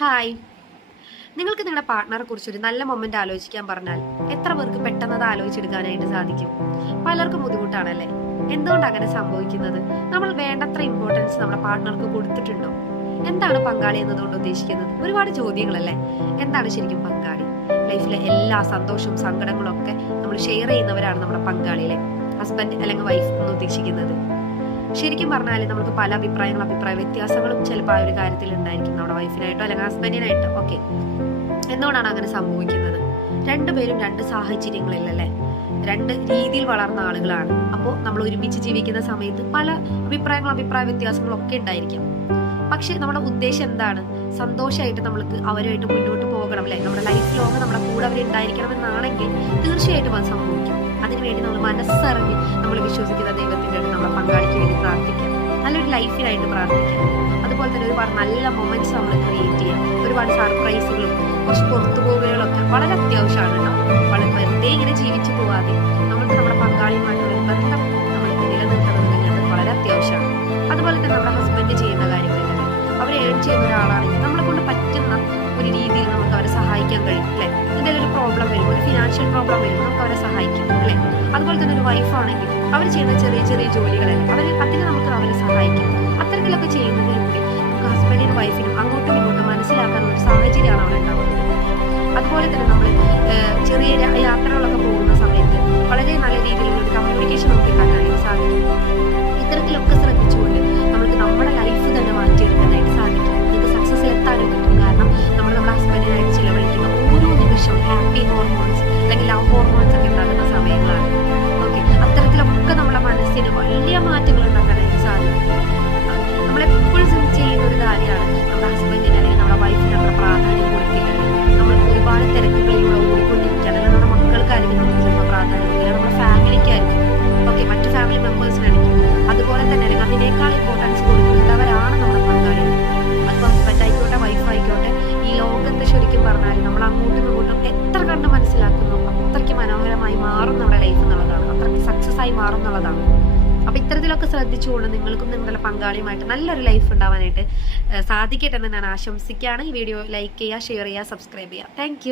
Hi, നിങ്ങൾക്ക് നിങ്ങളുടെ പാർട്ട്ണറെ കുറിച്ചൊരു നല്ല മൊമെന്റ് ആലോചിക്കാൻ പറഞ്ഞാൽ എത്ര പേർക്ക് പെട്ടെന്ന് അത് ആലോചിച്ചെടുക്കാനായിട്ട് സാധിക്കും? പലർക്കും ബുദ്ധിമുട്ടാണല്ലേ? എന്തുകൊണ്ട് അങ്ങനെ സംഭവിക്കുന്നത്? നമ്മൾ വേണ്ടത്ര ഇമ്പോർട്ടൻസ് നമ്മുടെ പാർട്ട്ണർക്ക് കൊടുത്തിട്ടുണ്ടോ? എന്താണ് പങ്കാളി എന്നതുകൊണ്ട് ഉദ്ദേശിക്കുന്നത്? ഒരുപാട് ചോദ്യങ്ങളല്ലേ. എന്താണ് ശരിക്കും പങ്കാളി? ലൈഫിലെ എല്ലാ സന്തോഷവും സങ്കടങ്ങളും ഒക്കെ നമ്മൾ ഷെയർ ചെയ്യുന്നവരാണ് നമ്മുടെ പങ്കാളിയിലെ ഹസ്ബൻഡ് അല്ലെങ്കിൽ വൈഫ് എന്ന് ഉദ്ദേശിക്കുന്നത്. ശരിക്കും പറഞ്ഞാൽ നമുക്ക് പല അഭിപ്രായ വ്യത്യാസങ്ങളും ചിലപ്പോൾ ആ ഒരു കാര്യത്തിൽ ഉണ്ടായിരിക്കും, നമ്മുടെ വൈഫിനായിട്ടോ അല്ലെങ്കിൽ ഹസ്ബൻഡിനായിട്ടോ. ഓക്കെ, എന്തുകൊണ്ടാണ് അങ്ങനെ സംഭവിക്കുന്നത്? രണ്ടുപേരും രണ്ട് സാഹചര്യങ്ങളിലല്ലേ, രണ്ട് രീതിയിൽ വളർന്ന ആളുകളാണ്. അപ്പോൾ നമ്മൾ ഒരുമിച്ച് ജീവിക്കുന്ന സമയത്ത് പല അഭിപ്രായ വ്യത്യാസങ്ങളും ഒക്കെ ഉണ്ടായിരിക്കാം. പക്ഷെ നമ്മുടെ ഉദ്ദേശം എന്താണ്? സന്തോഷമായിട്ട് നമ്മൾക്ക് അവരുമായിട്ട് മുന്നോട്ട് പോകണം അല്ലെ, നമ്മുടെ ലൈഫ് ലോങ് നമ്മുടെ കൂടെ അവരുണ്ടായിരിക്കണം എന്നാണെങ്കിൽ തീർച്ചയായിട്ടും അത് സംഭവിക്കും. അതിനുവേണ്ടി നമ്മൾ മനസ്സറിഞ്ഞ് നമ്മൾ വിശ്വസിക്കുന്ന ദൈവത്തിന്റെ അടുത്ത് നമ്മുടെ പങ്കാളിക്ക് വേണ്ടി പ്രാർത്ഥിക്കാം, നല്ലൊരു ലൈഫിനായിട്ട് പ്രാർത്ഥിക്കാം. അതുപോലെ തന്നെ ഒരുപാട് നല്ല മൊമെന്റ്സ് നമ്മൾ ക്രിയേറ്റ് ചെയ്യാം. ഒരുപാട് സർപ്രൈസുകളും കുറച്ച് പുറത്തുപോകുകളൊക്കെ വളരെ അത്യാവശ്യമാണ് കേട്ടോ. വളരെ വെറുതെ ഇങ്ങനെ ജീവിച്ചു പോവാതെ നമ്മൾക്ക് നമ്മുടെ പങ്കാളിയുമായിട്ടുള്ള ഒരു ബന്ധം നമ്മൾക്ക് നിലനിർത്തുന്നത് വളരെ അത്യാവശ്യമാണ്. അതുപോലെ തന്നെ നമ്മുടെ ഹസ്ബൻഡ് ചെയ്യുന്ന കാര്യങ്ങളില്ല, അവർ ഏൺ ചെയ്യുന്ന ഒരാളാണെങ്കിൽ നമ്മളെ കൊണ്ട് പറ്റുന്ന ഒരു രീതിയിൽ നമുക്ക് അവരെ സഹായിക്കാൻ കഴിയും അല്ലെ. എന്തെങ്കിലും ഒരു പ്രോബ്ലം വരും, ഒരു ഫിനാൻഷ്യൽ പ്രോബ്ലം വരും, നമുക്ക് അവരെ സഹായിക്കും അല്ലെ. അതുപോലെ തന്നെ ഒരു വൈഫാണെങ്കിൽ അവർ ചെയ്യുന്ന ചെറിയ ജോലികളല്ലേ, അതിന് നമുക്ക് അവരെ സഹായിക്കും. അത്തരത്തിലൊക്കെ ചെയ്യുന്നതിലൂടെ നമുക്ക് ഹസ്ബൻഡിനും വൈഫിനും അങ്ങോട്ടും ഇങ്ങോട്ടും മനസ്സിലാക്കാനുള്ള ഒരു സാഹചര്യമാണ് അവിടെ ഉണ്ടാവുന്നത്. അതുപോലെ തന്നെ നമ്മൾ ചെറിയ യാത്രകളൊക്കെ പോകുന്ന സമയത്ത് വളരെ നല്ല രീതിയിലുള്ള ഒരു കമ്മ്യൂണിക്കേഷൻ നമുക്ക് ഉണ്ടാക്കാനായിട്ട് സാധിക്കും. ഇത്തരത്തിലൊക്കെ ശ്രദ്ധിച്ചുകൊണ്ട് നമുക്ക് നമ്മുടെ ലൈഫ് തന്നെ മാറ്റിയെടുക്കാനായിട്ട് സാധിക്കും. നമുക്ക് സക്സസ്സിൽ എത്താനും പറ്റും. കാരണം നമ്മൾ നമ്മുടെ ഹസ്ബൻഡിനായിട്ട് ചിലവഴിക്കുന്ന ഓരോ നിമിഷവും ഹാപ്പി ഹോർമോൺസ് അല്ലെങ്കിൽ ലവ് ഹോർമോൺസ് ഒക്കെ ഉണ്ടാകുന്ന സമയങ്ങളാണ്. ഓക്കെ, അത്തരത്തിലൊക്കെ നമ്മുടെ മനസ്സിന് വലിയ മാറ്റങ്ങൾ ഉണ്ടാക്കാനായിട്ട് സാധിക്കും. നമ്മളെപ്പോഴും ചെയ്യുന്ന ഒരു കാര്യമാണ് നമ്മുടെ ഹസ്ബൻഡിന് അല്ലെങ്കിൽ നമ്മുടെ വൈഫിന് അത്ര പ്രാധാന്യം കൊടുക്കില്ല. നമ്മൾ ഒരുപാട് തിരക്കുകളിലൂടെ ഓടിക്കൊണ്ടിരിക്കുകയാണ്. അല്ലെങ്കിൽ നമ്മുടെ മക്കൾക്കായിരിക്കും നമുക്ക് ചിലപ്പോൾ പ്രാധാന്യം കൊടുക്കില്ല, നമ്മുടെ ഫാമിലിക്കായിരിക്കും, ഓക്കെ, മറ്റു ഫാമിലി മെമ്പേഴ്സിനായിരിക്കും. അതുപോലെ തന്നെ അല്ലെങ്കിൽ അതിനേക്കാൾ ഇമ്പോർട്ടൻസ് കൊടുക്കുന്നവരാണ് നമ്മുടെ പങ്കാളി. അതിപ്പോൾ ഹസ്ബൻഡ് ആയിക്കോട്ടെ വൈഫ് ആയിക്കോട്ടെ, ഈ ലോകത്ത് ശരിക്കും പറഞ്ഞാൽ നമ്മൾ അങ്ങോട്ടും ഇങ്ങോട്ടും എത്ര കണ്ട് മനസ്സിലാക്കുന്നു അത്രയ്ക്ക് മനോഹരമായി മാറും നമ്മുടെ ലൈഫ് എന്നുള്ളതാണ്, അത്രയ്ക്ക് സക്സസ് ആയി മാറും എന്നുള്ളതാണ്. അപ്പൊ ഇത്തരത്തിലൊക്കെ ശ്രദ്ധിച്ചുകൊണ്ട് നിങ്ങൾക്കും നിങ്ങളുടെ പങ്കാളിയുമായിട്ട് നല്ലൊരു ലൈഫ് ഉണ്ടാവാനായിട്ട് സാധിക്കട്ടെ എന്ന് ഞാൻ ആശംസിക്കുകയാണ്. ഈ വീഡിയോ ലൈക്ക് ചെയ്യുക, ഷെയർ ചെയ്യുക, സബ്സ്ക്രൈബ് ചെയ്യുക. താങ്ക്